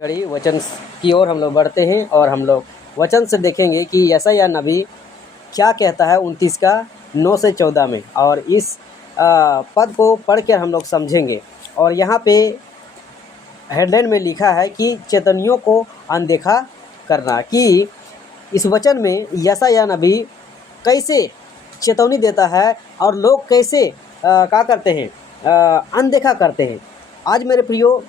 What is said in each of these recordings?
घड़ी वचन की ओर हम लोग बढ़ते हैं और हम लोग वचन से देखेंगे कि यशायाह नबी क्या कहता है 29 का 9 से 14 में, और इस पद को पढ़ कर हम लोग समझेंगे। और यहाँ पे हेडलाइन में लिखा है कि चेतनियों को अनदेखा करना, कि इस वचन में यशायाह नबी कैसे चेतावनी देता है और लोग कैसे क्या करते हैं, अनदेखा करते हैं। आज मेरे प्रियो,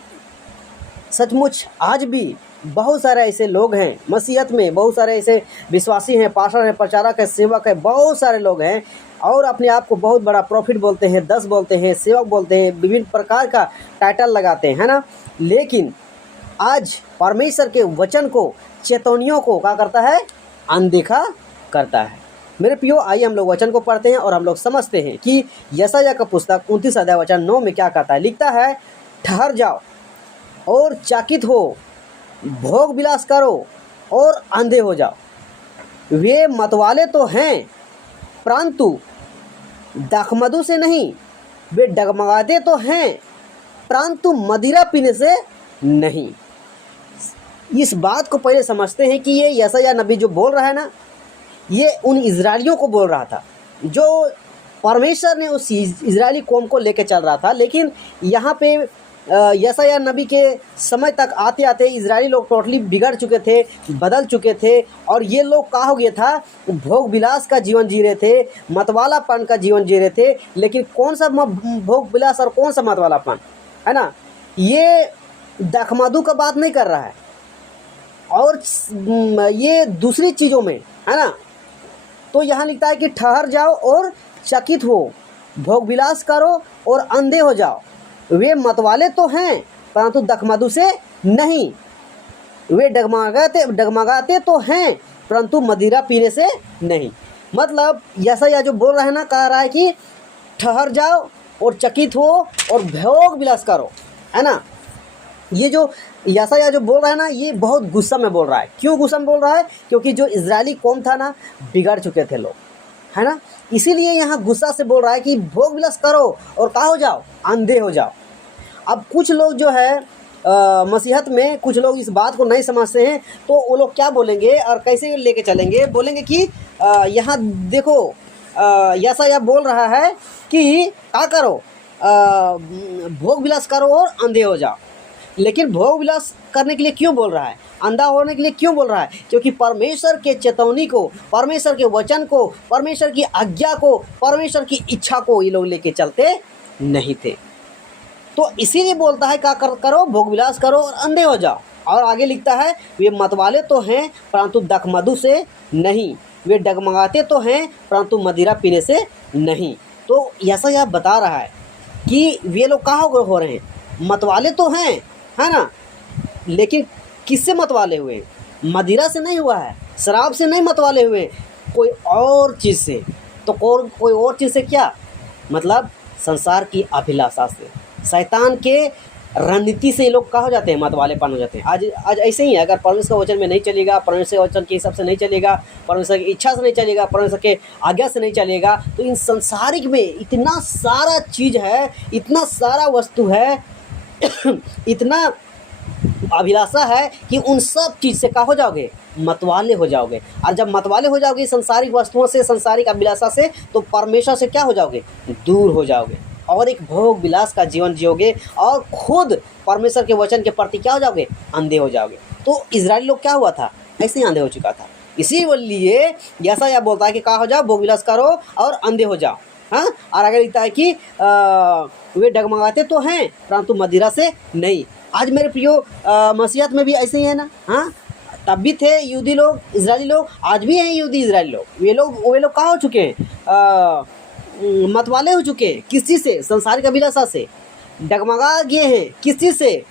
सचमुच आज भी बहुत सारे ऐसे लोग हैं मसीहत में, बहुत सारे ऐसे विश्वासी हैं, पास्टर हैं, प्रचारक हैं, सेवक हैं, बहुत सारे लोग हैं और अपने आप को बहुत बड़ा प्रॉफिट बोलते हैं, 10 बोलते हैं, सेवक बोलते हैं, विभिन्न प्रकार का टाइटल लगाते हैं, है ना। लेकिन आज परमेश्वर के वचन को, चेतावनियों को क्या करता है, अनदेखा करता है। मेरे प्रियो, आइए हम लोग वचन को पढ़ते हैं और हम लोग समझते हैं कि यशायाह का पुस्तक 29 अध्याय वचन 9 में क्या कहता है। लिखता है, ठहर जाओ और चकित हो, भोग विलास करो और अंधे हो जाओ। वे मतवाले तो हैं परंतु दाखमधु से नहीं, वे डगमगाते तो हैं परंतु मदिरा पीने से नहीं। इस बात को पहले समझते हैं कि ये यशायाह नबी जो बोल रहा है ना, ये उन इजरायलियों को बोल रहा था जो परमेश्वर ने उस इजरायली कौम को लेकर चल रहा था। लेकिन यहाँ पे यशायाह नबी के समय तक आते आते इजरायली लोग टोटली बिगड़ चुके थे, बदल चुके थे, और ये लोग क्या हो गया था, भोग विलास का जीवन जी रहे थे, मतवालापन का जीवन जी रहे थे। लेकिन कौन सा भोग विलास और कौन सा मतवालापन, है ना, ये दाखमधु का बात नहीं कर रहा है, और ये दूसरी चीज़ों में, है ना। तो यहाँ लिखता है कि ठहर जाओ और चकित हो, भोग विलास करो और अंधे हो जाओ। वे मतवाले तो हैं परंतु दाखमधु से नहीं, वे डगमगाते तो हैं परंतु मदिरा पीने से नहीं। मतलब यशायाह जो बोल रहा है ना, कह रहा है कि ठहर जाओ और चकित हो और भोग विलास करो, है ना। ये जो यशायाह जो बोल रहा है ना, ये बहुत गुस्सा में बोल रहा है। क्यों गुस्सा में बोल रहा है? क्योंकि जो इजरायली कौम था ना, बिगड़ चुके थे लोग, है ना। इसीलिए यहाँ गुस्सा से बोल रहा है कि भोग विलास करो और क्या हो जाओ, अंधे हो जाओ। अब कुछ लोग जो है मसीहत में कुछ लोग इस बात को नहीं समझते हैं, तो वो लोग क्या बोलेंगे और कैसे लेके चलेंगे, बोलेंगे कि यहाँ देखो यशायाह बोल रहा है कि क्या करो, भोग विलास करो और अंधे हो जाओ। लेकिन भोग विलास करने के लिए क्यों बोल रहा है, अंधा होने के लिए क्यों बोल रहा है? क्योंकि परमेश्वर के चेतावनी को, परमेश्वर के वचन को, परमेश्वर की आज्ञा को, परमेश्वर की इच्छा को ये लोग लेके चलते नहीं थे। तो इसीलिए बोलता है क्या करो, भोग विलास करो और अंधे हो जाओ। और आगे लिखता है, वे मतवाले तो हैं परंतु दाखमधु से नहीं, वे डगमगाते तो हैं परंतु मदिरा पीने से नहीं। तो यशायाह बता रहा है कि वे लोग कहाँ हो रहे हैं, मतवाले तो हैं, है ना, लेकिन किससे मतवाले हुए? मदिरा से नहीं हुआ है, शराब से नहीं मतवाले हुए, कोई और चीज़ से। तो कोई और चीज़ से क्या मतलब? संसार की अभिलाषा से, शैतान के रणनीति से ये लोग क्या हो जाते हैं, मतवालेपन हो जाते हैं। आज ऐसे ही है। अगर परमेश्वर के वचन में नहीं चलेगा, परमेश्वर के वचन के हिसाब से नहीं चलेगा, परमेश्वर की इच्छा से नहीं चलेगा, परमेश्वर के आज्ञा से नहीं चलेगा, तो इन संसारिक में इतना सारा चीज़ है, इतना सारा वस्तु है इतना अभिलाषा है कि उन सब चीज़ से क्या हो जाओगे, मतवाले हो जाओगे। और जब मतवाले हो जाओगे संसारिक वस्तुओं से, संसारिक अभिलाषा से, तो परमेश्वर से क्या हो जाओगे, दूर हो जाओगे और एक भोग विलास का जीवन जियोगे और खुद परमेश्वर के वचन के प्रति क्या हो जाओगे, अंधे हो जाओगे। तो इजरायली लोग क्या हुआ था, ऐसे ही अंधे हो चुका था। इसीलिए यशायाह बोलता है कि क्या हो जाओ, भोग विलास करो और अंधे हो जाओ। हाँ, और आगे लिखता है कि वे डगमगाते तो हैं परंतु मदिरा से नहीं। आज मेरे प्रियो, मसीहत में भी ऐसे ही है ना। हाँ, तब भी थे यहूदी लोग, इजरायली लोग, आज भी हैं यहूदी इजरायली लोग। वे लोग कहाँ हो चुके हैं, मतवाले हो चुके हैं। किस चीज़ से? संसारिक अभिलाषा से। डगमगा गए हैं किस चीज़ से?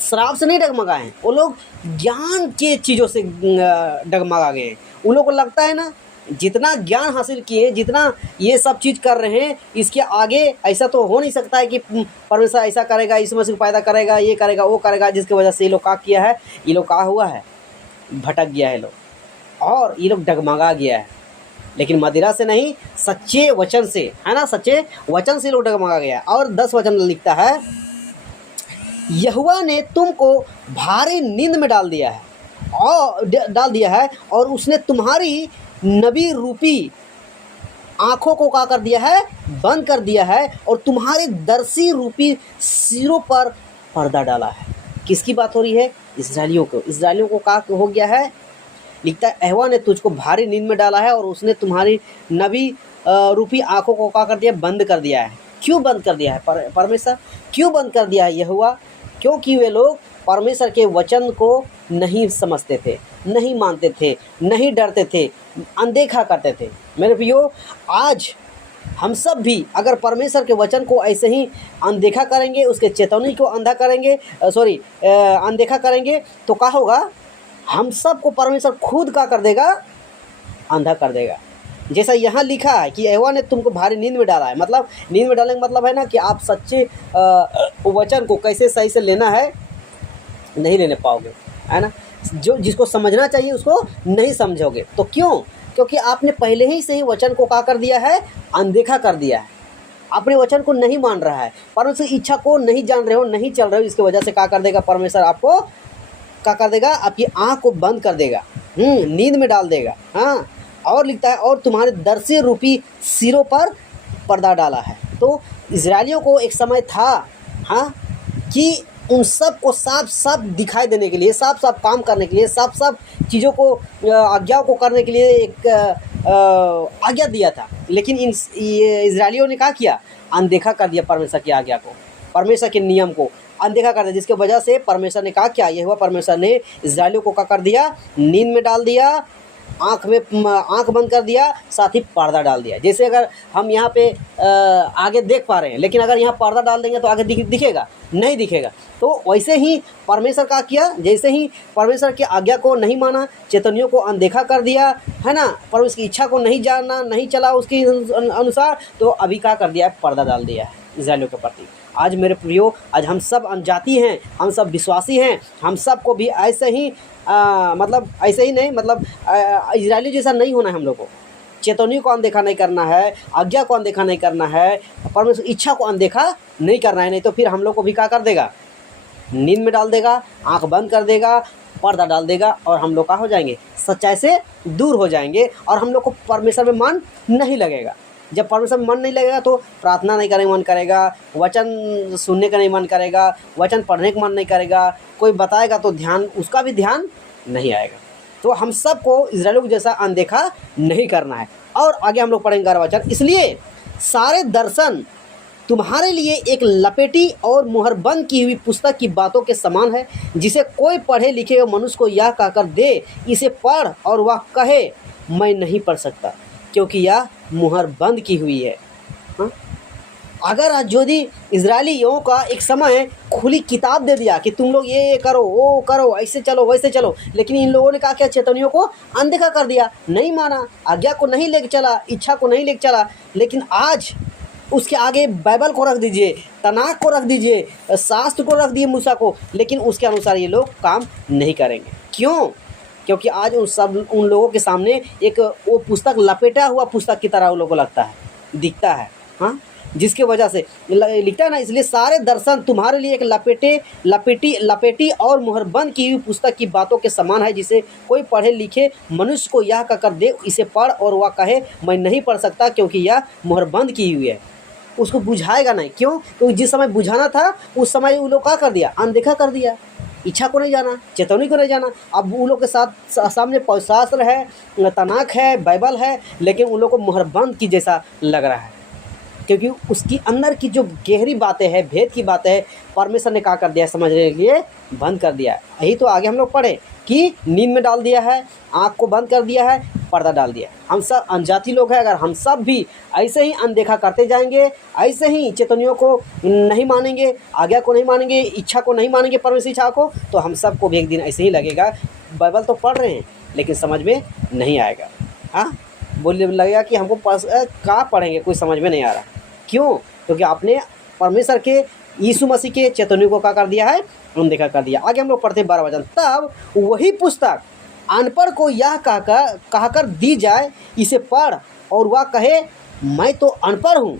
शराब से नहीं डगमगाए हैं, वो लोग ज्ञान के चीज़ों से डगमगा गए हैं। उन लोगों को लगता है ना, जितना ज्ञान हासिल किए, जितना ये सब चीज़ कर रहे हैं, इसके आगे ऐसा तो हो नहीं सकता है कि परमेश्वर ऐसा करेगा, इस मसीह को पैदा करेगा, ये करेगा, वो करेगा, जिसकी वजह से ये लोग क्या किया है, ये लोग क्या हुआ है, भटक गया है लोग और ये लोग डगमगा गया है। लेकिन मदिरा से नहीं, सच्चे वचन से, है ना, सच्चे वचन से लोग डगमगा गया। और 10 वचन लिखता है, यहोवा ने तुमको भारी नींद में डाल दिया है और उसने तुम्हारी नबी रूपी आँखों को क्या कर दिया है, बंद कर दिया है, और तुम्हारे दर्शी रूपी सिरों पर पर्दा डाला है। किसकी बात हो रही है? इस्राएलियों को क्या हो गया है? लिखता है यहोवा ने तुझको भारी नींद में डाला है और उसने तुम्हारी नबी रूपी आँखों को क्या कर दिया, बंद कर दिया है। क्यों बंद कर दिया है? परमेश्वर क्यों बंद कर दिया है यहोवा? क्योंकि वे लोग परमेश्वर के वचन को नहीं समझते थे, नहीं मानते थे, नहीं डरते थे, अनदेखा करते थे। मेरे प्रियो, आज हम सब भी अगर परमेश्वर के वचन को ऐसे ही अनदेखा करेंगे, उसके चेतावनी को अनदेखा करेंगे तो क्या होगा? हम सब को परमेश्वर खुद का कर देगा, अंधा कर देगा। जैसा यहाँ लिखा है कि यहोवा ने तुमको भारी नींद में डाला है, मतलब नींद में डालने का मतलब है ना कि आप सच्चे वचन को कैसे सही से लेना है नहीं लेने पाओगे, है ना। जो जिसको समझना चाहिए उसको नहीं समझोगे। तो क्यों? क्योंकि आपने पहले ही से ही वचन को क्या कर दिया है, अनदेखा कर दिया है। अपने वचन को नहीं मान रहा है, परमेश्वर की इच्छा को नहीं जान रहे हो, नहीं चल रहे हो। इसकी वजह से क्या कर देगा परमेश्वर? आपको क्या कर देगा? आपकी आँख को बंद कर देगा, नींद में डाल देगा। हाँ, और लिखता है और तुम्हारे दर्शी रूपी सिरों पर पर्दा डाला है। तो इजरायलियों को एक समय था, हाँ, कि उन सब को साफ दिखाई देने के लिए, साफ काम करने के लिए, साफ चीज़ों को, आज्ञाओं को करने के लिए एक आज्ञा दिया था। लेकिन ये इजरायलियों ने क्या किया? अनदेखा कर दिया परमेश्वर की आज्ञा को, परमेश्वर के नियम को अनदेखा कर दिया, जिसके वजह से परमेश्वर ने कहा क्या? ये हुआ, परमेश्वर ने इजरायलियों को क्या कर दिया? नींद में डाल दिया, आँख बंद कर दिया, साथ ही पर्दा डाल दिया। जैसे अगर हम यहाँ पे आगे देख पा रहे हैं, लेकिन अगर यहाँ पर्दा डाल देंगे तो आगे दिखेगा? नहीं दिखेगा। तो वैसे ही परमेश्वर का किया, जैसे ही परमेश्वर की आज्ञा को नहीं माना, चेतवनियों को अनदेखा कर दिया, है ना, परमेश्वर की इच्छा को नहीं जानना, नहीं चला उसके अनुसार, तो अभी क्या कर दिया है? पर्दा डाल दिया है इस्राएलियों के प्रति। आज मेरे प्रियो, आज हम सब अनजाति हैं, हम सब विश्वासी हैं, हम सब को भी ऐसे ही ऐसे ही नहीं, मतलब इजरायली जैसा नहीं होना है। हम लोग को चेतावनी को अनदेखा नहीं करना है, आज्ञा को अनदेखा नहीं करना है, परमेश्वर इच्छा को अनदेखा नहीं करना है। नहीं तो फिर हम लोग को भी क्या कर देगा? नींद में डाल देगा, आंख बंद कर देगा, पर्दा डाल देगा, और हम लोग क्या हो जाएंगे? सच्चाई से दूर हो जाएंगे, और हम लोग को परमेश्वर में मन नहीं लगेगा। जब परमेश्वर में मन नहीं लगेगा तो प्रार्थना नहीं करने का मन करेगा, वचन सुनने का नहीं मन करेगा, वचन पढ़ने का मन नहीं करेगा, कोई बताएगा तो उसका भी ध्यान नहीं आएगा। तो हम सबको इजरायलियों को जैसा अनदेखा नहीं करना है। और आगे हम लोग पढ़ेंगे वचन, इसलिए सारे दर्शन तुम्हारे लिए एक लपेटी और मुहरबंद की हुई पुस्तक की बातों के समान है, जिसे कोई पढ़े लिखे मनुष्य को यह कहकर दे, इसे पढ़, और वह कहे मैं नहीं पढ़ सकता, क्योंकि यह मुहर बंद की हुई है। हाँ? अगर यदि इजरायलियों का एक समय खुली किताब दे दिया कि तुम लोग ये करो, वो करो, ऐसे चलो, वैसे चलो, लेकिन इन लोगों ने क्या चेतावनियों को अनदेखा कर दिया, नहीं माना, आज्ञा को नहीं लेके चला, इच्छा को नहीं लेके चला। लेकिन आज उसके आगे बाइबल को रख दीजिए, तनाक को रख दीजिए, शास्त्र को रख दिए, मूसा को, लेकिन उसके अनुसार ये लोग काम नहीं करेंगे। क्यों? क्योंकि आज उन लोगों के सामने एक वो पुस्तक लपेटा हुआ पुस्तक की तरह उन लोगों को लगता है, दिखता है। हाँ, जिसके वजह से लिखता है ना, इसलिए सारे दर्शन तुम्हारे लिए एक लपेटी और मुहरबंद की हुई पुस्तक की बातों के समान है, जिसे कोई पढ़े लिखे मनुष्य को यह कहकर दे, इसे पढ़, और वह कहे मैं नहीं पढ़ सकता, क्योंकि यह मुहरबंद की हुई है। उसको बुझाएगा नहीं। क्यों? क्योंकि जिस समय बुझाना था उस समय उन लोग क्या कर दिया? अनदेखा कर दिया, इच्छा को नहीं जाना, चेतावनी को नहीं जाना। अब उन लोग के साथ सामने शास्त्र है, तनाक है, बाइबल है, लेकिन उन लोग को मुहरबंद की जैसा लग रहा है, क्योंकि उसकी अंदर की जो गहरी बातें हैं, भेद की बातें हैं, परमेश्वर ने क्या कर दिया? समझने के लिए बंद कर दिया है। यही तो आगे हम लोग पढ़े कि नींद में डाल दिया है, आँख को बंद कर दिया है, पर्दा डाल दिया। हम सब अनजाति लोग हैं। अगर हम सब भी ऐसे ही अनदेखा करते जाएंगे, ऐसे ही चेतवनियों को नहीं मानेंगे, आज्ञा को नहीं मानेंगे, इच्छा को नहीं मानेंगे, परमेश्वर इच्छा को, तो हम सबको भी एक दिन ऐसे ही लगेगा बाइबल तो पढ़ रहे हैं लेकिन समझ में नहीं आएगा। हाँ, बोलने लगेगा कि हमको कहाँ पढ़ेंगे, कोई समझ में नहीं आ रहा। क्यों? क्योंकि आपने परमेश्वर के यीशु मसीह के चेतवनी को क्या कर दिया है? अनदेखा कर दिया। आगे हम लोग पढ़ते हैं 12 वचन, तब वही पुस्तक अनपढ़ को यह कहकर दी जाए, इसे पढ़, और वह कहे मैं तो अनपढ़ हूँ।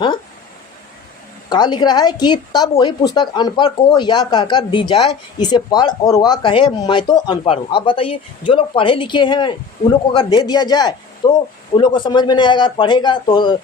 हाँ, कहा लिख रहा है कि तब वही पुस्तक अनपढ़ को यह कहकर दी जाए, इसे पढ़, और वह कहे मैं तो अनपढ़ हूँ। अब बताइए, जो लोग पढ़े लिखे हैं उन लोग को अगर दे दिया जाए तो उन लोग को समझ में नहीं आएगा, पढ़ेगा तो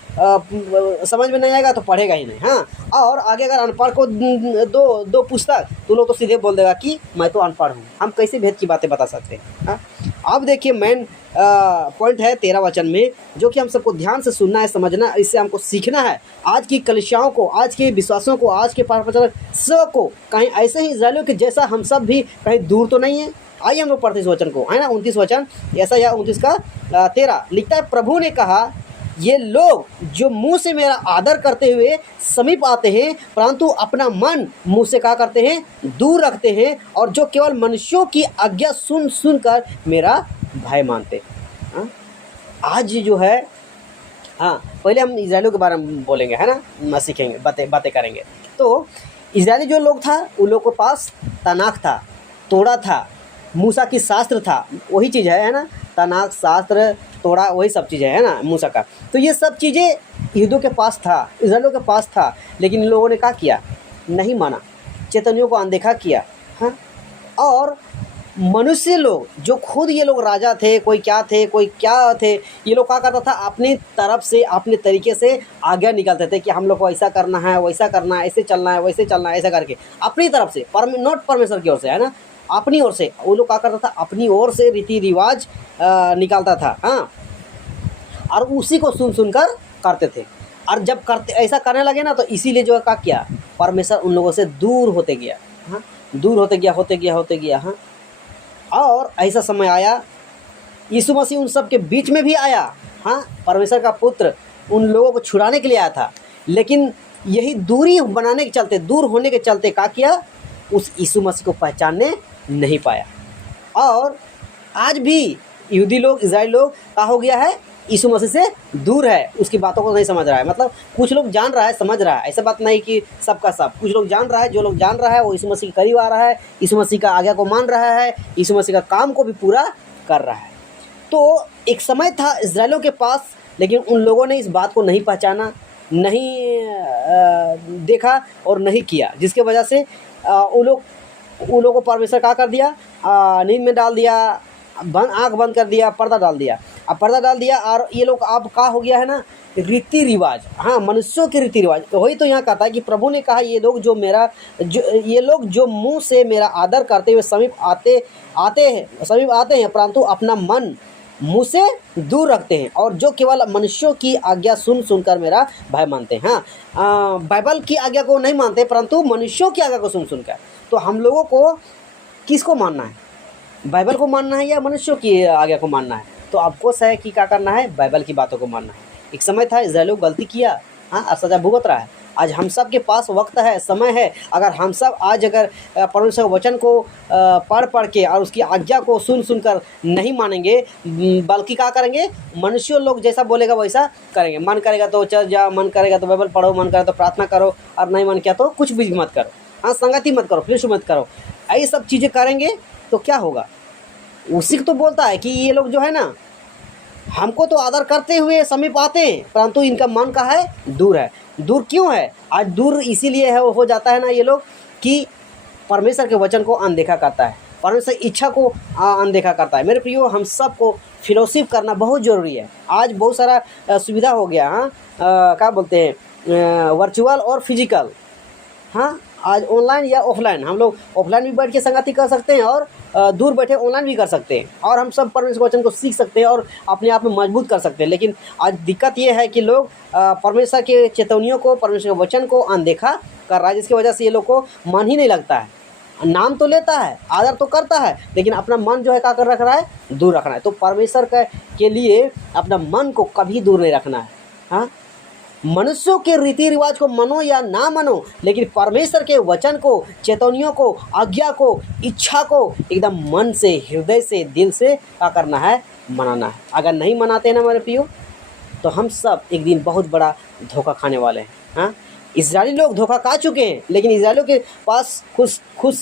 समझ में नहीं आएगा तो पढ़ेगा ही नहीं। हाँ, और आगे अगर अनपढ़ को दो पुस्तक तो लोग तो सीधे बोल देगा कि मैं तो अनपढ़ हूँ। हम कैसे भेद की बातें बता सकते हैं। हाँ, अब देखिए मेन पॉइंट है 13 वचन में, जो कि हम सबको ध्यान से सुनना है, समझना है, इससे हमको सीखना है। आज की कलीसियाओं को, आज के विश्वासियों को, आज के प्रचारक सबको कहीं ऐसे ही इस्राएलियों के जैसा हम सब भी कहीं दूर तो नहीं है। आइए हम लोग पढ़ते इस वचन को, है ना। 29 वचन ऐसा या 29 का 13 लिखता है, प्रभु ने कहा ये लोग जो मुंह से मेरा आदर करते हुए समीप आते हैं, परंतु अपना मन मुंह से क्या करते हैं, दूर रखते हैं, और जो केवल मनुष्यों की आज्ञा सुन सुनकर मेरा भय मानते हैं। हाँ? आज जो है, हाँ, पहले हम इजराइलियों के बारे में बोलेंगे, है ना, सीखेंगे, बातें करेंगे। तो इजराइली जो लोग था उन लोग के पास तनाख था, तोड़ा था, मूसा की शास्त्र था, वही चीज़ है ना, तनाख, शास्त्र, तोड़ा, वही सब चीज़ें है ना मूसा का। तो ये सब चीज़ें यहूदियों के पास था, इजराइलियों के पास था, लेकिन इन लोगों ने क्या किया, नहीं माना, चेतनियों को अनदेखा किया। हाँ, और मनुष्य लोग जो खुद ये लोग राजा थे, कोई क्या थे, कोई क्या थे, ये लोग क्या करता था, अपनी तरफ से, अपने तरीके से आज्ञा निकालते थे कि हम लोग को ऐसा करना है, वैसा करना है, ऐसे चलना है, वैसे चलना है, ऐसा करके अपनी तरफ से, नॉट परमेश्वर की ओर से, है ना, अपनी ओर से वो लोग क्या करता था, अपनी ओर से रीति रिवाज निकालता था। हाँ, और उसी को सुन सुनकर करते थे, और जब करते ऐसा करने लगे ना, तो इसीलिए जो है क्या किया, परमेश्वर उन लोगों से दूर होते गया। हाँ, दूर होते गया। हाँ, और ऐसा समय आया, यीशु मसीह उन सब के बीच में भी आया। हाँ, परमेश्वर का पुत्र उन लोगों को छुड़ाने के लिए आया था, लेकिन यही दूरी बनाने के चलते, दूर होने के चलते क्या किया, उस यीशु मसीह को पहचानने नहीं पाया। और आज भी यहूदी लोग, इजराइल लोग क्या हो गया है, यीशु मसीह से दूर है, उसकी बातों को नहीं समझ रहा है। मतलब कुछ लोग जान रहा है, समझ रहा है, ऐसा बात नहीं कि सबका सब, कुछ लोग जान रहा है, जो लोग जान रहा है वो यीशु मसीह के करीब आ रहा है, यीशु मसीह का आज्ञा को मान रहा है, यीशु मसीह का काम को भी पूरा कर रहा है। तो एक समय था इजराइलियों के पास, लेकिन उन लोगों ने इस बात को नहीं पहचाना, नहीं देखा और नहीं किया, जिसके वजह से उन लोगों को परमेश्वर क्या कर दिया, नींद में डाल दिया, आँख बंद कर दिया, पर्दा डाल दिया। अब पर्दा डाल दिया, और ये लोग अब क्या हो गया है ना, रीति रिवाज, हाँ, मनुष्यों के रीति रिवाज। वही तो यहाँ कहता है कि प्रभु ने कहा ये लोग जो मुंह से मेरा आदर करते हुए समीप आते हैं, परंतु अपना मन मुँह से दूर रखते हैं, और जो केवल मनुष्यों की आज्ञा सुन सुनकर मेरा भय मानते हैं। हाँ, बाइबल की आज्ञा को नहीं मानते, परंतु मनुष्यों की आज्ञा को सुन सुनकर। तो हम लोगों को किसको मानना है, बाइबल को मानना है या मनुष्यों की आज्ञा को मानना है? तो आपको है कि क्या करना है, बाइबल की बातों को मानना है। एक समय था इजराइल गलती किया, हाँ, और सजा भुगत रहा है। आज हम सब के पास वक्त है, समय है, अगर हम सब आज अगर परमेश्वर वचन को पढ़ के और उसकी आज्ञा को सुन सुनकर नहीं मानेंगे, बल्कि क्या करेंगे, मनुष्य लोग जैसा बोलेगा वैसा करेंगे। मन करेगा तो चल जाओ, मन करेगा तो बाइबल पढ़ो, मन करे तो प्रार्थना करो, और नहीं मन किया तो कुछ भी मत करो, हाँ, संगति मत करो, फिर मत करो, ये सब चीज़ें करेंगे तो क्या होगा। उसी को तो बोलता है कि ये लोग जो है ना, हमको तो आदर करते हुए समीप आते हैं, परंतु इनका मन का है, दूर है। दूर क्यों है आज? दूर इसीलिए है हो जाता है ना ये लोग कि परमेश्वर के वचन को अनदेखा करता है, परमेश्वर इच्छा को अनदेखा करता है। मेरे प्रियो, हम सबको फेलोशिप करना बहुत ज़रूरी है। आज बहुत सारा सुविधा हो गया, हाँ, क्या बोलते हैं, वर्चुअल और फिजिकल। हाँ, आज ऑनलाइन या ऑफलाइन, हम लोग ऑफलाइन भी बैठ के संगति कर सकते हैं, और दूर बैठे ऑनलाइन भी कर सकते हैं, और हम सब परमेश्वर वचन को सीख सकते हैं और अपने आप में मजबूत कर सकते हैं। लेकिन आज दिक्कत ये है कि लोग परमेश्वर के चेतावनियों को, परमेश्वर के वचन को अनदेखा कर रहा है, जिसकी वजह से ये लोग को मन ही नहीं लगता है। नाम तो लेता है, आदर तो करता है, लेकिन अपना मन जो है क्या कर रख रहा है, दूर रखना है। तो परमेश्वर के लिए अपना मन को कभी दूर नहीं रखना है। हाँ, मनुष्यों के रीति रिवाज को मनो या ना मनो, लेकिन परमेश्वर के वचन को, चेतावनियों को, आज्ञा को, इच्छा को एकदम मन से, हृदय से, दिल से क्या करना है, मनाना है। अगर नहीं मनाते हैं ना मेरे प्रियो, तो हम सब एक दिन बहुत बड़ा धोखा खाने वाले हैं। हाँ, इजरायली लोग धोखा खा चुके हैं, लेकिन इजरायलियों के पास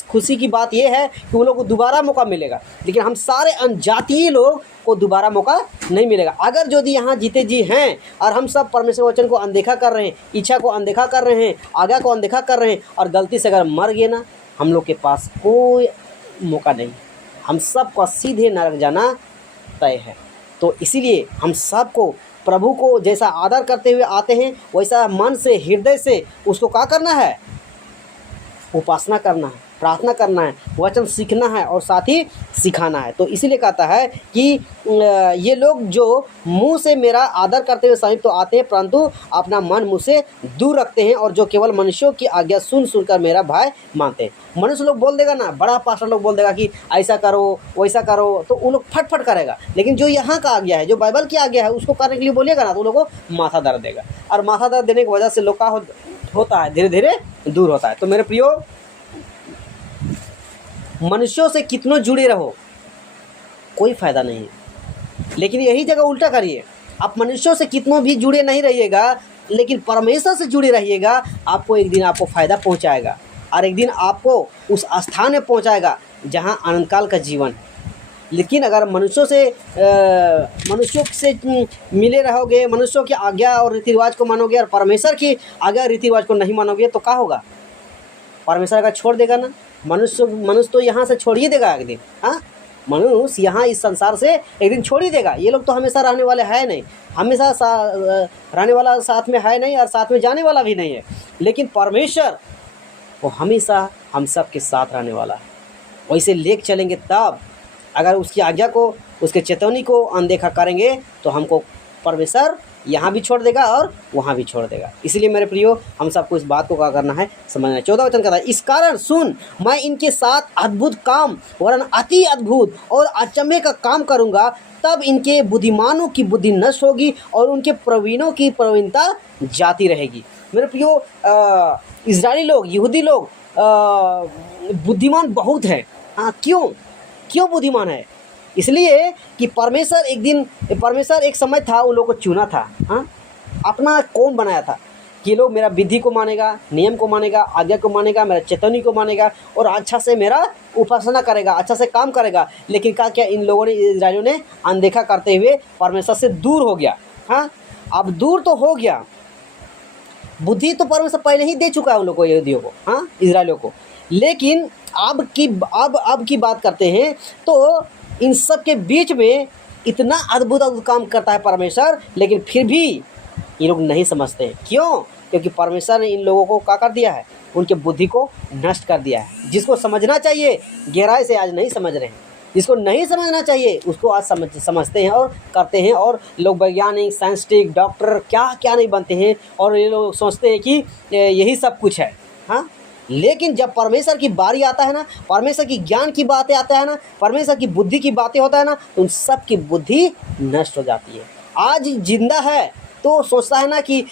खुशी की बात यह है कि उन लोगों को दोबारा मौका मिलेगा। लेकिन हम सारे अनजातीय लोग को दोबारा मौका नहीं मिलेगा। अगर जो यहाँ जीते जी हैं और हम सब परमेश्वर वचन को अनदेखा कर रहे हैं, इच्छा को अनदेखा कर रहे हैं, आज्ञा को अनदेखा कर रहे हैं और गलती से अगर मर गए ना, हम लोग के पास कोई मौका नहीं, हम सब का सीधे नरक जाना तय है। तो इसीलिए हम सबको प्रभु को जैसा आदर करते हुए आते हैं, वैसा मन से हृदय से उसको क्या करना है, उपासना करना है, प्रार्थना करना है, वचन सीखना है और साथ ही सिखाना है। तो इसीलिए कहता है कि ये लोग जो मुंह से मेरा आदर करते हुए समीप तो आते हैं, परंतु अपना मन मुँह से दूर रखते हैं, और जो केवल मनुष्यों की आज्ञा सुनकर मेरा भय मानते हैं। मनुष्य लोग बोल देगा ना, बड़ा पास्टर लोग बोल देगा कि ऐसा करो वैसा करो, तो उन लोग फटफट करेगा। लेकिन जो यहाँ का आज्ञा है, जो बाइबल की आज्ञा है, उसको करने के लिए बोलिएगा ना, तो उन लोगों को माथा दर्द देगा, और माथा दर्द देने की वजह से लोग का होता है, धीरे धीरे दूर होता है। तो मेरे प्रियो, मनुष्यों से कितनों जुड़े रहो कोई फ़ायदा नहीं है, लेकिन यही जगह उल्टा करिए, आप मनुष्यों से कितनों भी जुड़े नहीं रहिएगा, लेकिन परमेश्वर से जुड़े रहिएगा। आपको एक दिन आपको फ़ायदा पहुंचाएगा, और एक दिन आपको उस स्थान में पहुंचाएगा जहां अनंतकाल का जीवन है। लेकिन अगर मनुष्यों से मिले रहोगे, मनुष्यों की आज्ञा और रीति रिवाज को मानोगे और परमेश्वर की आज्ञा रीति रिवाज को नहीं मानोगे, तो क्या होगा? परमेश्वर का छोड़ देगा ना। मनुष्य तो यहाँ से छोड़ ही देगा एक दिन। हाँ, मनुष्य यहाँ इस संसार से एक दिन छोड़ ही देगा। ये लोग तो हमेशा रहने वाले है नहीं, हमेशा रहने वाला साथ में है नहीं, और साथ में जाने वाला भी नहीं है। लेकिन परमेश्वर वो हमेशा हम सब के साथ रहने वाला है। वैसे लेके चलेंगे तब, अगर उसकी आज्ञा को, उसके चेतावनी को अनदेखा करेंगे तो हमको परमेश्वर यहाँ भी छोड़ देगा और वहाँ भी छोड़ देगा। इसलिए मेरे प्रियो, हम सबको इस बात को क्या करना है, समझना है। 14 वचन कहता है, इस कारण सुन, मैं इनके साथ अद्भुत काम वरन अति अद्भुत और अचम्भे का काम करूँगा, तब इनके बुद्धिमानों की बुद्धि नष्ट होगी और उनके प्रवीणों की प्रवीणता जाती रहेगी। मेरे प्रियो, इजरायली लोग, यहूदी लोग बुद्धिमान बहुत है। हाँ, क्यों बुद्धिमान है? इसलिए कि परमेश्वर एक समय था, उन लोगों को चुना था। हाँ, अपना कौम बनाया था कि लोग मेरा विधि को मानेगा, नियम को मानेगा, आज्ञा को मानेगा, मेरा चेतावनी को मानेगा और अच्छा से मेरा उपासना करेगा, अच्छा से काम करेगा। लेकिन क्या इन लोगों ने, इजरायलियों ने अनदेखा करते हुए परमेश्वर से दूर हो गया। हाँ, अब दूर तो हो गया, बुद्धि तो परमेश्वर पहले ही दे चुका है उन लोगों को, यहूदियों को, हाँ, इजरायलियों को। लेकिन अब की बात करते हैं तो इन सब के बीच में इतना अद्भुत काम करता है परमेश्वर, लेकिन फिर भी ये लोग नहीं समझते हैं। क्यों? क्योंकि परमेश्वर ने इन लोगों को क्या कर दिया है, उनके बुद्धि को नष्ट कर दिया है। जिसको समझना चाहिए गहराई से आज नहीं समझ रहे हैं, जिसको नहीं समझना चाहिए उसको आज समझते हैं और करते हैं। और लोग वैज्ञानिक, साइंटिस्ट, डॉक्टर क्या नहीं बनते हैं, और ये लोग सोचते हैं कि यही सब कुछ है। हाँ, लेकिन जब परमेश्वर की बारी आता है ना, परमेश्वर की ज्ञान की बातें आता है ना, परमेश्वर की बुद्धि की बातें होता है ना, तो उन सब की बुद्धि नष्ट हो जाती है। आज जिंदा है तो सोचता है ना कि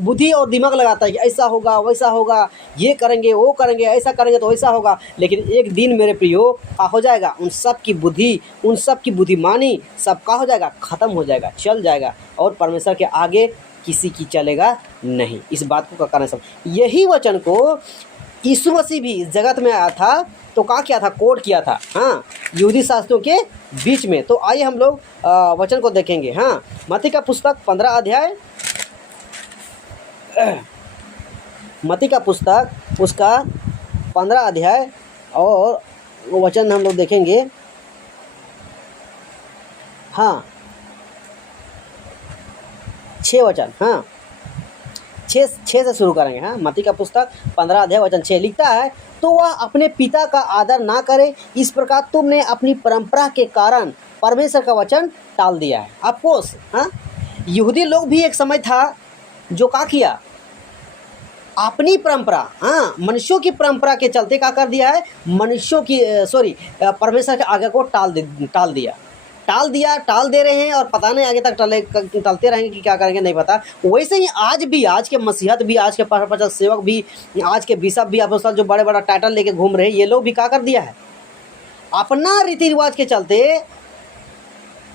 बुद्धि और दिमाग लगाता है कि ऐसा होगा वैसा होगा, ये करेंगे वो करेंगे, ऐसा करेंगे तो ऐसा होगा। लेकिन एक दिन मेरे प्रियो क्या हो जाएगा, उन सब की बुद्धि, उन सब की बुद्धिमानी सब क्या हो जाएगा, ख़त्म हो जाएगा, चल जाएगा, और परमेश्वर के आगे किसी की चलेगा नहीं। इस बात को करना सब, यही वचन को यीशु मसीह भी इस जगत में आया था तो क्या किया था, कोट किया था। हाँ, यहूदी शास्त्रों के बीच में। तो आइए हम लोग वचन को देखेंगे। हाँ, मत्ती का पुस्तक 15 अध्याय, मत्ती का पुस्तक उसका 15 अध्याय और वचन हम लोग देखेंगे। हाँ, 6 वचन, हाँ 6 से शुरू करेंगे। हाँ, मत्ती का पुस्तक 15 अध्याय वचन 6 लिखता है, तो वह अपने पिता का आदर ना करे, इस प्रकार तुमने अपनी परंपरा के कारण परमेश्वर का वचन टाल दिया है। अफकोर्स, हाँ, यहूदी लोग भी एक समय था जो क्या किया, अपनी परंपरा, हाँ, मनुष्यों की परंपरा के चलते क्या कर दिया है, परमेश्वर के आज्ञा को टाल दे रहे हैं, और पता नहीं आगे तक टलते रहेंगे कि क्या करेंगे नहीं पता। वैसे ही आज भी, आज के मसीहत भी, आज के प्रचारक सेवक भी, आज के बिशप भी, अपोस्तल जो बड़े बड़ा टाइटल लेके घूम रहे हैं, ये लोग भी क्या कर दिया है, अपना रीति रिवाज के चलते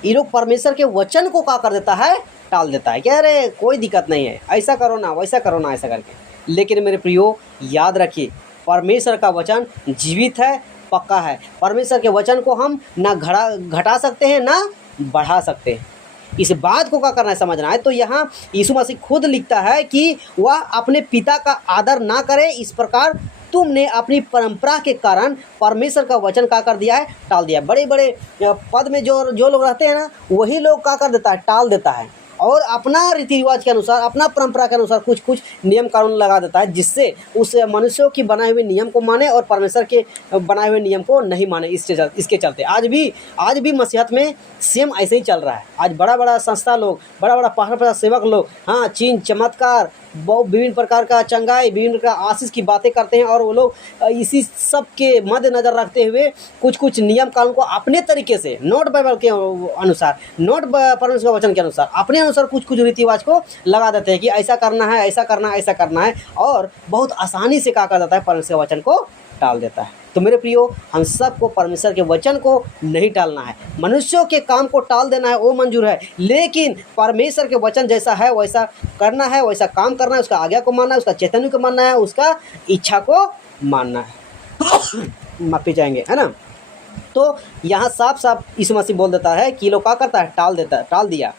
ये लोग परमेश्वर के वचन को क्या कर देता है, टाल देता है। क्या अरे कोई दिक्कत नहीं है, ऐसा करो ना, वैसा करो ना, ऐसा करके। लेकिन मेरे प्रियो याद रखिए, परमेश्वर का वचन जीवित है, पक्का है। परमेश्वर के वचन को हम ना घटा सकते हैं ना बढ़ा सकते हैं। इस बात को क्या करना है, समझना है। तो यहाँ यीशु मसीह खुद लिखता है कि वह अपने पिता का आदर ना करे, इस प्रकार तुमने अपनी परंपरा के कारण परमेश्वर का वचन क्या कर दिया है, टाल दिया। बड़े बड़े पद में जो लोग रहते हैं ना, वही लोग क्या कर देता है, टाल देता है, और अपना रीति रिवाज के अनुसार, अपना परंपरा के अनुसार कुछ कुछ नियम कानून लगा देता है, जिससे उस मनुष्यों की बनाए हुए नियम को माने और परमेश्वर के बनाए हुए नियम को नहीं माने। इसके चलते आज भी मसीहत में सेम ऐसे ही चल रहा है। आज बड़ा बड़ा संस्था लोग, बड़ा बड़ा पहाड़ सेवक लोग, हाँ, चीन चमत्कार, बहुत विभिन्न प्रकार का चंगाई, विभिन्न प्रकार आशीष की बातें करते हैं, और वो लोग इसी सब के मद्देनजर रखते हुए कुछ कुछ नियम कानून को अपने तरीके से, नोट बाइबल के अनुसार, नोट परमेश्वर के वचन के अनुसार, अपने अनुसार कुछ कुछ रीति रिवाज को लगा देते हैं कि ऐसा करना है, ऐसा करना है, ऐसा करना है, और बहुत आसानी से क्या कर देता है, परमेश्वर के वचन को टाल देता है। तो मेरे प्रियो, हम सबको परमेश्वर के वचन को नहीं टालना है। मनुष्यों के काम को टाल देना है वो मंजूर है, लेकिन परमेश्वर के वचन जैसा है वैसा करना है, वैसा काम करना है, उसका आज्ञा को मानना है, उसका चैतन्य को मानना है, उसका इच्छा को मानना है। माफी चाहेंगे, है ना। तो यहाँ साफ साफ यीशु मसीह बोल देता है कि लोग क्या करता है, टाल देता है, टाल दिया।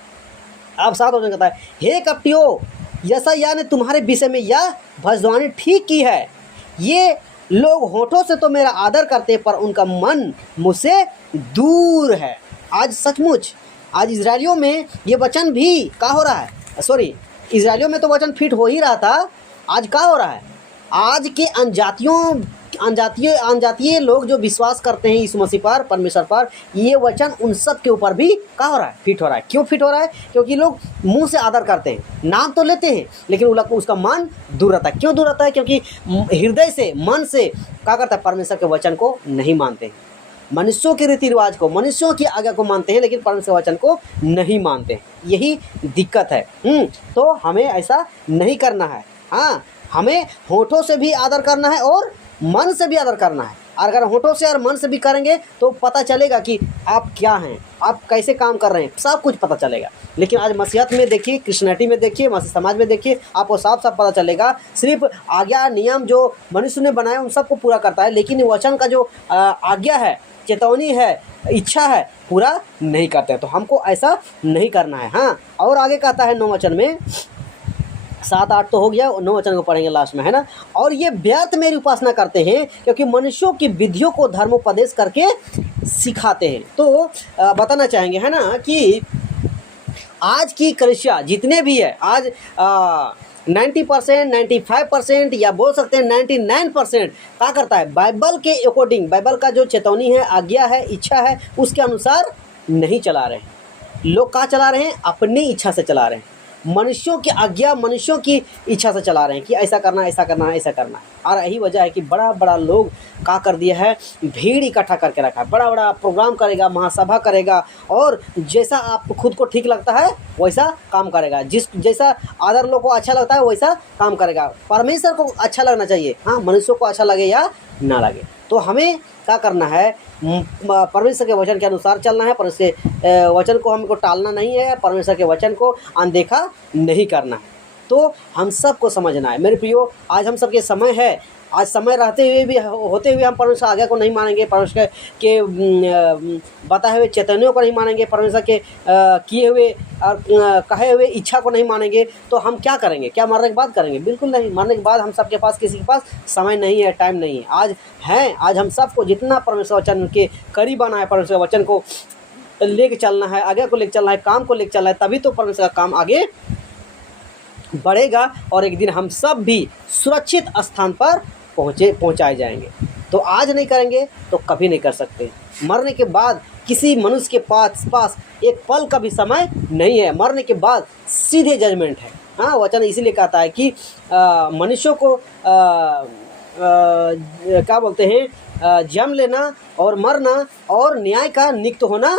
अब साथ वचन कहता है, हे कपटियों, यशायाह ने तुम्हारे विषय में यह भविष्यवाणी ठीक की है, ये लोग होठों से तो मेरा आदर करते पर उनका मन मुझसे दूर है। आज सचमुच आज इजराइलियों में ये वचन भी क्या हो रहा है, इजराइलियों में तो वचन फिट हो ही रहा था, आज क्या हो रहा है, आज के अनजातीय लोग जो विश्वास करते हैं यीशु मसीह पर, परमेश्वर पर, ये वचन उन सब के ऊपर भी क्या हो रहा है, फिट हो रहा है। क्यों फिट हो रहा है? क्योंकि लोग मुंह से आदर करते हैं, नाम तो लेते हैं, लेकिन उसका मन दूर रहता है। क्यों दूर रहता है? क्योंकि हृदय से, मन से क्या करता है, परमेश्वर के वचन को नहीं मानते हैं। मनुष्यों के रीति रिवाज को, मनुष्यों की आज्ञा को मानते हैं, लेकिन परमेश्वर के वचन को नहीं मानते। यही दिक्कत है। तो हमें ऐसा नहीं करना है। हाँ, हमें होठों से भी आदर करना है और मन से भी आदर करना है। अगर होठों से और मन से भी करेंगे तो पता चलेगा कि आप क्या हैं, आप कैसे काम कर रहे हैं, सब कुछ पता चलेगा। लेकिन आज मसीहत में देखिए, क्रिश्चियनिटी में देखिए, मसीह समाज में देखिए, आपको साफ साफ पता चलेगा, सिर्फ आज्ञा नियम जो मनुष्य ने बनाया उन सबको पूरा करता है, लेकिन वचन का जो आज्ञा है, चेतावनी है, इच्छा है, पूरा नहीं करते हैं। तो हमको ऐसा नहीं करना है। हाँ, और आगे कहता है 9 वचन में, 7-8 तो हो गया, 9 वचन को पढ़ेंगे लास्ट में, है ना। और ये व्यर्थ मेरी उपासना करते हैं, क्योंकि मनुष्यों की विधियों को धर्मोपदेश करके सिखाते हैं। तो बताना चाहेंगे, है ना, कि आज की कलीसिया जितने भी है, आज 90%, 95% या बोल सकते हैं 99% क्या करता है, बाइबल के अकॉर्डिंग, बाइबल का जो चेतावनी है, आज्ञा है, इच्छा है, उसके अनुसार नहीं चला रहे हैं। लोग क्या चला रहे हैं, अपनी इच्छा से चला रहे हैं, मनुष्यों की आज्ञा, मनुष्यों की इच्छा से चला रहे हैं कि ऐसा करना, ऐसा करना, ऐसा करना। और यही वजह है कि बड़ा बड़ा लोग क्या कर दिया है, भीड़ इकट्ठा करके रखा है, बड़ा बड़ा प्रोग्राम करेगा, महासभा करेगा, और जैसा आपको खुद को ठीक लगता है वैसा काम करेगा, जैसा अदर लोग को अच्छा लगता है वैसा काम करेगा। परमेश्वर को अच्छा लगना चाहिए, हाँ, मनुष्यों को अच्छा लगे या ना लगे। तो हमें क्या करना है, परमेश्वर के वचन के अनुसार चलना है। परमेश्वर के वचन को हमको टालना नहीं है, परमेश्वर के वचन को अनदेखा नहीं करना है। तो हम सबको समझना है मेरे प्रियो। आज हम सबके समय है, आज समय रहते हुए भी, होते हुए हम परमेश्वर आज्ञा को नहीं मानेंगे, परमेश्वर के बताए हुए चैतन्यों को नहीं मानेंगे, परमेश्वर के किए हुए और कहे हुए इच्छा को नहीं मानेंगे, तो हम क्या करेंगे? क्या मरने के बाद करेंगे? बिल्कुल नहीं। मरने के बाद हम सबके पास, किसी के पास समय नहीं है, टाइम नहीं है। आज हम सबको जितना परमेश्वर वचन के करीब आना है, परमेश्वर वचन को लेके चलना है, आज्ञा को लेके चलना है, काम को लेके चलना है, तभी तो परमेश्वर का काम आगे बढ़ेगा, और एक दिन हम सब भी सुरक्षित स्थान पर पहुंचाए जाएंगे। तो आज नहीं करेंगे तो कभी नहीं कर सकते। मरने के बाद किसी मनुष्य के पास एक पल का भी समय नहीं है। मरने के बाद सीधे जजमेंट है। हाँ, वचन इसीलिए कहता है कि मनुष्यों को क्या बोलते हैं, जन्म लेना और मरना और न्याय का नियुक्त होना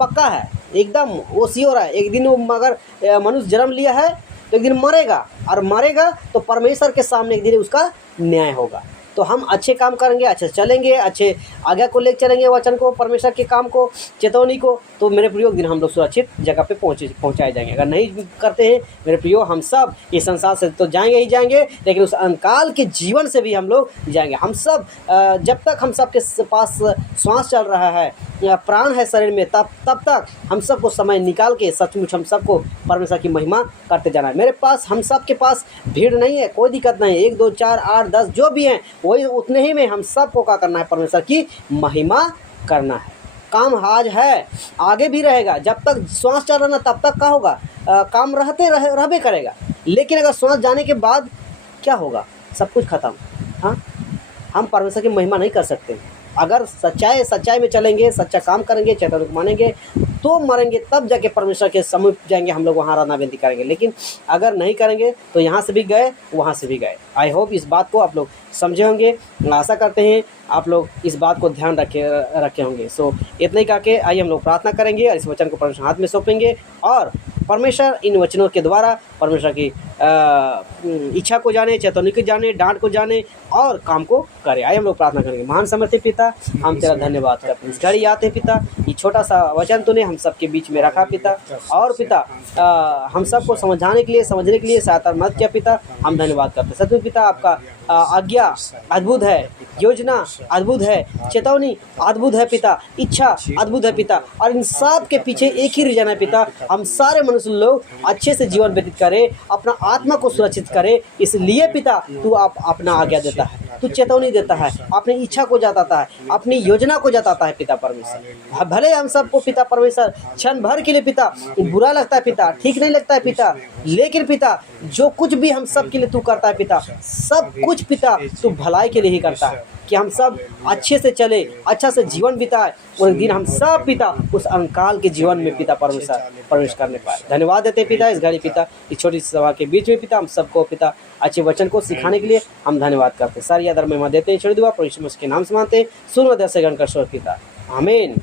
पक्का है, एकदम वो श्योर है। एक दिन वो अगर मनुष्य जन्म लिया है तो एक दिन मरेगा, और मरेगा तो परमेश्वर के सामने एक दिन उसका न्याय होगा। तो हम अच्छे काम करेंगे, अच्छे से चलेंगे, अच्छे आज्ञा को लेकर चलेंगे, वचन को, परमेश्वर के काम को, चेतावनी को, तो मेरे प्रियो दिन हम लोग सुरक्षित जगह पे पहुंचाए जाएंगे। अगर नहीं करते हैं मेरे प्रियो, हम सब इस संसार से तो जाएंगे ही जाएंगे, लेकिन उस अंतकाल के जीवन से भी हम लोग जाएंगे। हम सब जब तक हम सब के पास श्वास चल रहा है, प्राण है शरीर में, तब तक हम सबको समय निकाल के सचमुच हम सबको परमेश्वर की महिमा करते जाना है। मेरे पास, हम सब के पास भीड़ नहीं है, कोई दिक्कत नहीं है, 1 2 4 8 10 जो भी हैं वही उतने ही में हम सबको क्या करना है, परमेश्वर की महिमा करना है। काम आज है, आगे भी रहेगा। जब तक श्वास चल रहा ना तब तक क्या होगा, काम रहबे करेगा। लेकिन अगर श्वास जाने के बाद क्या होगा, सब कुछ खत्म। हाँ, हम परमेश्वर की महिमा नहीं कर सकते। अगर सच्चाई में चलेंगे, सच्चा काम करेंगे, चेतावनी को मानेंगे, तो मरेंगे तब जाके परमेश्वर के समीप जाएंगे, हम लोग वहाँ रहना विनती करेंगे। लेकिन अगर नहीं करेंगे तो यहाँ से भी गए, वहाँ से भी गए। आई होप इस बात को आप लोग समझे होंगे। आशा करते हैं आप लोग इस बात को ध्यान रखे होंगे। सो इतना ही करके आइए हम लोग प्रार्थना करेंगे और इस वचन को परमेश्वर हाथ में सौंपेंगे, और परमेश्वर इन वचनों के द्वारा परमेश्वर की इच्छा को जाने, चेतावनी को जाने, डांट को जाने और काम को करे। आइए हम लोग प्रार्थना करेंगे। महान समर्थी पिता, हम तेरा धन्यवाद करते हैं। इस घड़ी आते पिता, ये छोटा सा वचन तूने हम सबके बीच में रखा पिता, और पिता हम सबको समझने के लिए सहायता मत किया पिता, हम धन्यवाद करते हैं। सच में पिता, आपका आज्ञा अद्भुत है, योजना अद्भुत है, चेतावनी अद्भुत है पिता, इच्छा अद्भुत है पिता, और इन सब के पीछे एक ही रीजन है पिता, हम सारे मनुष्य लोग अच्छे से जीवन व्यतीत करें, अपना आत्मा को सुरक्षित करें। इसलिए पिता तू आप अपना आज्ञा देता है, तू चेतावनी देता है, अपनी इच्छा को जताता है, अपनी योजना को जताता है पिता परमेश्वर। भले हम सबको पिता परमेश्वर क्षण भर के लिए पिता बुरा लगता है पिता, ठीक नहीं लगता है पिता, लेकिन पिता जो कुछ भी हम सब के लिए तू करता है पिता, सब कुछ पिता तू भलाई के लिए ही करता है, कि हम सब अच्छे से चले, अच्छा से जीवन बिताए, और एक दिन हम सब पिता उस अंकाल के जीवन में पिता परमेश्वर प्रवेश करने पाए। धन्यवाद देते पिता इस घड़ी पिता, इस छोटी सी सभा के बीच में पिता हम सबको पिता अच्छे वचन को सिखाने के लिए हम धन्यवाद करते हैं। सारी आदर महिमा देते हैं, छोड़ दुआ प्रभु यीशु मसीह के नाम से मानते हैं, सुनो दस गण का स्वर पिता, आमीन।